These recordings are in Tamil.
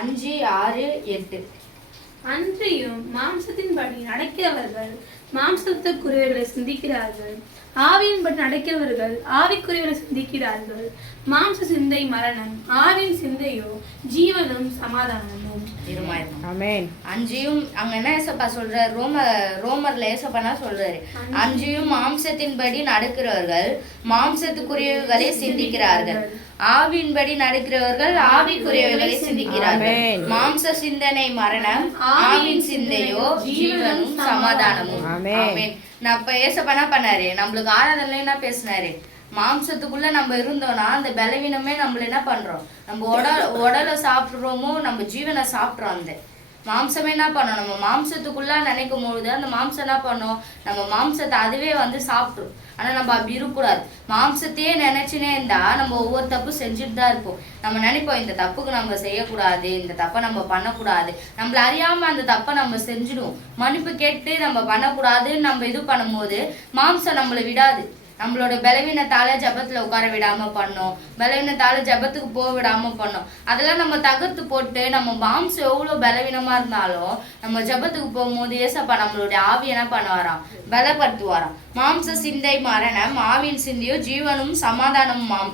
5:6-8. அன்றியும் மாம்சத்தின்படி நடக்கிறவர்கள் மாம்சத்துக்குரியவர்களை சிந்திக்கிறார்கள், ஆவியின்படி நடக்கிறவர்கள் ஆவிக்குரியவர்களை சிந்திக்கிறார்கள். மாம்ச சிந்தை மரணம், ஆவின் சிந்தையோ ஜீவனும் சமாதானமும். ஆமென். அஞ்சியும் அங்க என்ன ஏசப்பா சொல்றாரு, ரோமர்ல ஏசப்பா சொல்றாரு, அஞ்சியும் மாம்சத்தின்படி நடக்கிறவர்கள் மாம்சத்துக்குரியவர்களை சிந்திக்கிறார்கள், ஆவியின்படி நடக்கிறவர்கள் ஆவிக்குரியவர்களை சிந்திக்கிறார்கள். மாம்ச சிந்தனை மரணம், ஆவின் சிந்தையோ ஜீவனும் சமாதானமும். ஆமென். நான் இப்ப ஏசப்பா என்ன பண்ணாரு, நம்மளுக்கு ஆராதனை என்ன பேசினாரு, மாம்சத்துக்குள்ள நம்ம இருந்தோம்னா அந்த பலவீனமே நம்மள என்ன பண்றோம், நம்ம உடலை சாப்பிடுறோமோ நம்ம ஜீவனை சாப்பிட்றோம். அந்த மாம்சமே என்ன பண்ணோம், நம்ம மாம்சத்துக்குள்ள நினைக்கும் பொழுது அந்த மாம்சம் என்ன பண்ணோம், நம்ம மாம்சத்தை அதுவே சாப்பிட்ரும். ஆனா நம்ம அப்படி இருக்கக்கூடாது. மாம்சத்தையே நினைச்சுனே இருந்தா நம்ம ஒவ்வொரு தப்பு செஞ்சுட்டு தான் இருப்போம். நம்ம நினைப்போம் இந்த தப்புக்கு நம்ம செய்யக்கூடாது, இந்த தப்பை நம்ம பண்ணக்கூடாது. நம்மள அறியாம அந்த தப்பை நம்ம செஞ்சிடுவோம். மன்னிப்பு கேட்டு நம்ம பண்ணக்கூடாதுன்னு நம்ம இது பண்ணும்போது மாம்சம் நம்மளை விடாது. நம்மளோட பலவீனத்தால ஜபத்துல உட்கார விடாம பண்ணோம், பலவீனத்தால ஜபத்துக்கு போக விடாம பண்ணோம். அதெல்லாம் நம்ம தகர்த்து போட்டு நம்ம மாம்சம் எவ்வளவு பலவீனமா இருந்தாலும் நம்ம ஜபத்துக்கு போகும்போது ஏசப்பா நம்மளுடைய ஆவி என்ன பண்ணுவாராம், பலப்படுத்துவாராம். மாம்ச சிந்தை மரணம், ஆவின் சிந்தையோ ஜீவனும் சமாதானமும்.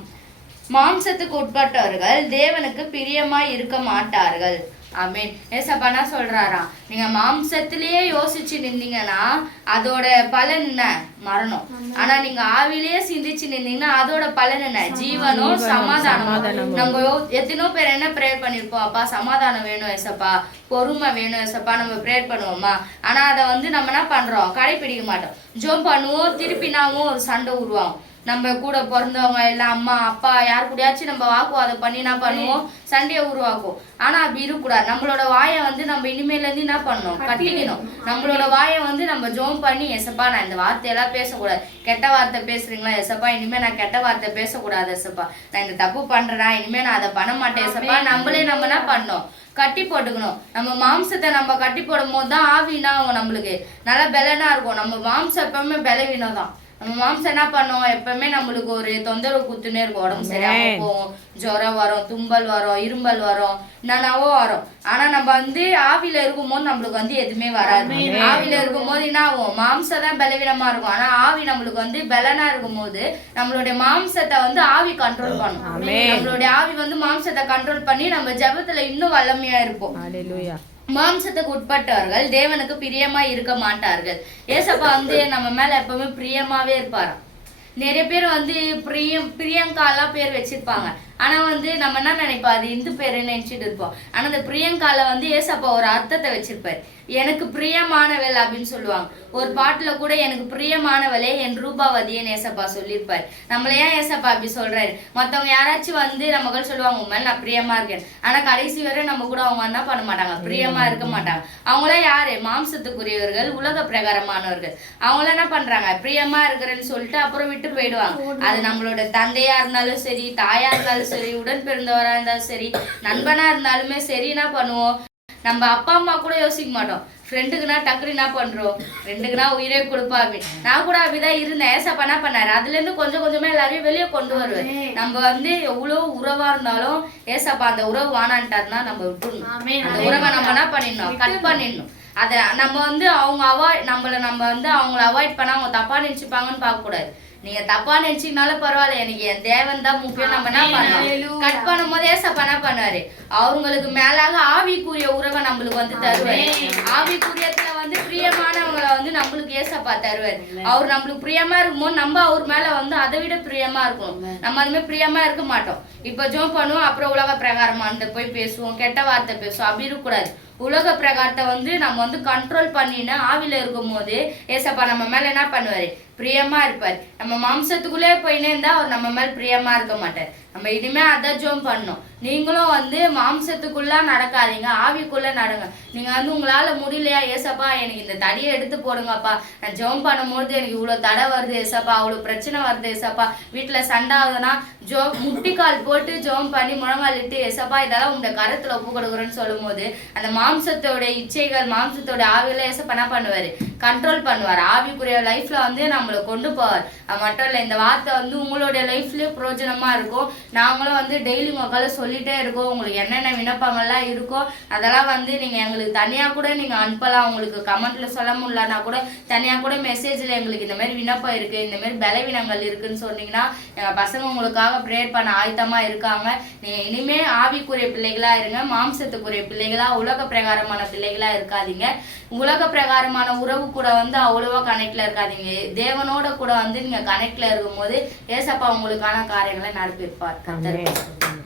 மாம்சத்துக்கு உட்பட்டவர்கள் தேவனுக்கு பிரியமா இருக்க மாட்டார்கள். ஆமென். ஏசப்பா என்ன சொல்றாராம், நீங்க மாம்சத்திலேயே யோசிச்சு நின்றீங்கன்னா அதோட பலன் என்ன, மரணம். ஆனா நீங்க ஆவிலேயே சிந்திச்சு நின்றீங்கன்னா அதோட பலன் என்ன, ஜீவனும் சமாதானம். நம்ம எத்தனோ பேர் என்ன ப்ரேயர் பண்ணிருப்போம், அப்பா சமாதானம் வேணும் ஏசப்பா, பொறுமை வேணும் ஏசப்பா, நம்ம ப்ரேயர் பண்ணுவோமா. ஆனா அதை நம்ம என்ன பண்றோம், கடைபிடிக்க மாட்டோம். ஜோம் பண்ணுவோம், திருப்பினாவும் ஒரு சண்டை உருவாகும். நம்ம கூட பிறந்தவங்க எல்லாம் அம்மா அப்பா யார் கூடயாச்சும் நம்ம வாக்குவாதம் பண்ணி என்ன பண்ணுவோம், சண்டையை உருவாக்கும். ஆனா அப்படி இருக்கக்கூடாது. நம்மளோட வாயை நம்ம இனிமேல இருந்து என்ன பண்ணணும், கட்டிக்கணும். நம்மளோட வாயை நம்ம ஜோம் பண்ணி எசப்பா நான் இந்த வார்த்தையெல்லாம் பேசக்கூடாது, கெட்ட வார்த்தை பேசுறீங்களா எசப்பா, இனிமே நான் கெட்ட வார்த்தை பேசக்கூடாது எசப்பா, நான் இந்த தப்பு பண்றேன்னா இனிமே நான் அதை பண்ண மாட்டேன் எசப்பா. நம்மளே நம்ம என்ன பண்ணணும், கட்டி போட்டுக்கணும். நம்ம மாம்சத்தை நம்ம கட்டி போடும் போது தான் ஆவினா ஆகும், நம்மளுக்கு நல்லா பலனா இருக்கும். நம்ம மாம்சம் எப்பவுமே பலவீனம் தான். நம்ம மாம்சம் என்ன பண்ணுவோம், எப்பவுமே நம்மளுக்கு ஒரு தொந்தரவு குத்துனே இருக்கும். உடம்பு சரியாம போகும், ஜுரம் வரும், தும்பல் வரும், இரும்பல் வரும், என்னென்னவோ வரும். ஆனா நம்ம ஆவில இருக்கும் போது நம்மளுக்கு எதுவுமே வராது. ஆவில இருக்கும் போது என்ன ஆகும், மாம்சம் தான் பலவீனமா இருக்கும். ஆனா ஆவி நம்மளுக்கு பலனா இருக்கும் போது நம்மளுடைய மாம்சத்தை ஆவி கண்ட்ரோல் பண்ணும். நம்மளுடைய ஆவி மாம்சத்தை கண்ட்ரோல் பண்ணி நம்ம ஜெபத்துல இன்னும் வல்லமையா இருப்போம். மாம்சத்துக்கு உட்பட்டவர்கள் தேவனுக்கு பிரியமா இருக்க மாட்டார்கள். ஏசப்பா நம்ம மேல எப்பவுமே பிரியமாவே இருப்பாராம். நிறைய பேர் பிரியங்காலாம் பேர் வச்சிருப்பாங்க. ஆனா நம்ம என்ன நினைப்போம், அது இந்து பேரு நினைச்சிட்டு இருப்போம். ஆனா அந்த பிரியங்கால ஏசப்பா ஒரு அர்த்தத்தை வச்சிருப்பாரு, எனக்கு பிரியமானவள் அப்படின்னு சொல்லுவாங்க. ஒரு பாட்டுல கூட எனக்கு பிரியமானவளே என் ரூபாவதியன்னு ஏசப்பா சொல்லியிருப்பாரு. நம்மள ஏன் ஏசப்பா அப்படி சொல்றாரு, மத்தவங்க யாராச்சும் நம்ம சொல்லுவாங்க உன் மேல நான் பிரியமா இருக்கேன், ஆனா கடைசி வரை நம்ம கூட அவங்க என்ன பண்ண மாட்டாங்க, பிரியமா இருக்க மாட்டாங்க. அவங்களாம் யாரு, மாம்சத்துக்குரியவர்கள், உலக பிரகாரமானவர்கள். அவங்களாம் என்ன பண்றாங்க, பிரியமா இருக்கிறேன்னு சொல்லிட்டு அப்புறம் விட்டு போயிடுவாங்க. அது நம்மளோட தந்தையா இருந்தாலும் சரி, தாயா இருந்தாலும் சரி, உடன் பிறந்தவரா இருந்தாலும் சரி, நண்பனா இருந்தாலுமே சரி, என்ன பண்ணுவோம், நம்ம அப்பா அம்மா கூட யோசிக்க மாட்டோம். ஃப்ரெண்டுக்குனா டக்குனு என்ன பண்றோம், ஃப்ரெண்டுக்குனா உயிரே கொடுப்பாங்க. நான் கூட அப்படிதான் இருந்தேன். ஏசப்பா என்ன பண்ணாரு, அதுல இருந்து கொஞ்சம் கொஞ்சமா எல்லாரையும் வெளியே கொண்டு வருவேன். நம்ம எவ்வளவு உறவா இருந்தாலும் ஏசப்பா அந்த உறவு வானான்ட்டாருன்னா நம்ம விட்டுடணும். அந்த உறவை நம்ம என்ன பண்ணிடணும், கட் பண்ணிடணும். அதை நம்ம அவங்க அவாய்ட் நம்ம அவங்கள அவாய்ட் பண்ண அவங்க தப்பா நினைச்சுப்பாங்கன்னு பார்க்க கூடாது. நீங்க தப்பா நினைச்சீங்கனாலும் பரவாயில்ல, எனக்கு என் தேவன் தான் முக்கியம். நம்ம என்ன பண்ணோம், கட் பண்ணும் போது ஏசப்பா என்ன பண்ணுவாரு, அவங்களுக்கு மேலாக ஆவிக்குரிய உறவை நம்மளுக்கு தருவாரு. ஆவிக்குரியத்துல பிரியமானவங்களை நம்மளுக்கு ஏசப்பா தருவாரு. அவர் நம்மளுக்கு பிரியமா இருக்கும்போது நம்ம அவர் மேல அதை விட பிரியமா இருக்கும். நம்ம அதுமே பிரியமா இருக்க மாட்டோம். இப்ப ஜோம் பண்ணுவோம், அப்புறம் உலக பிரகாரமான போய் பேசுவோம், கெட்ட வார்த்தை பேசுவோம். அப்படி இருக்கக்கூடாது. உலக பிரகாரத்தை நம்ம கண்ட்ரோல் பண்ணின்னு ஆவில இருக்கும் போது ஏசப்பா நம்ம மேல என்ன பண்ணுவாரு, பிரியமா இருப்பாரு. நம்ம மாம்சத்துக்குள்ளே போயினே இருந்தா அவர் நம்ம மேல பிரியமா இருக்க மாட்டார். நம்ம இனிமே அதை ஜோம் பண்ணணும். நீங்களும் மாம்சத்துக்குள்ள நடக்காதீங்க, ஆவிக்குள்ள நடங்க. நீங்க உங்களால முடியலையா, ஏசப்பா எனக்கு இந்த தடியை எடுத்து போடுங்கப்பா, நான் ஜோம் பண்ணும்போது எனக்கு இவ்வளவு தடை வருது ஏசப்பா, அவ்வளவு பிரச்சனை வருது ஏசப்பா, வீட்டுல சண்டை ஆகுதுன்னா முட்டிக்கால் போட்டு ஜோம் பண்ணி முழங்கால் இட்டு ஏசப்பா இதெல்லாம் உங்க கருத்துல ஒப்பு கொடுக்குறேன்னு சொல்லும் போது அந்த மாம்சத்தோட இச்சைகள், மாம்சத்தோட ஆவியில ஏசப்பா என்ன பண்ணுவாரு, கண்ட்ரோல் பண்ணுவார். ஆவிக்குரிய லைஃப்ல நம்ம நம்மளை கொண்டு போவார். அது மட்டும் இல்லை, இந்த வார்த்தை வந்து உங்களுடைய லைஃப்லயே பிரயோஜனமா இருக்கும். நாங்களும் வந்து டெய்லி உங்களுக்காக சொல்லிட்டே இருக்கோம். உங்களுக்கு என்னென்ன விண்ணப்பங்கள்லாம் இருக்கோ அதெல்லாம் வந்து நீங்க எங்களுக்கு தனியா கூட நீங்க அனுப்பலாம். உங்களுக்கு கமெண்ட்ல சொல்ல முடியலன்னா கூட தனியா கூட மெசேஜ்ல எங்களுக்கு இந்த மாதிரி விண்ணப்பம் இருக்கு, இந்த மாதிரி பலவீனங்கள் இருக்குன்னு சொன்னீங்கன்னா எங்க பசங்க உங்களுக்காக ப்ரேயர் பண்ண ஆயத்தமா இருக்காங்க. நீங்க இனிமே ஆவிக்குரிய பிள்ளைகளா இருங்க, மாம்சத்துக்குரிய பிள்ளைகளா, உலக பிரகாரமான பிள்ளைகளா இருக்காதீங்க. உலக பிரகாரமான உறவு கூட வந்து அவ்வளவா கனெக்ட்ல இருக்காதீங்க. தேவனோட கூட வந்து நீங்க கனெக்ட்ல இருக்கும்போது ஏசப்பா உங்களுக்கான காரியங்களை நடப்பிருப்பார். கர்த்தர்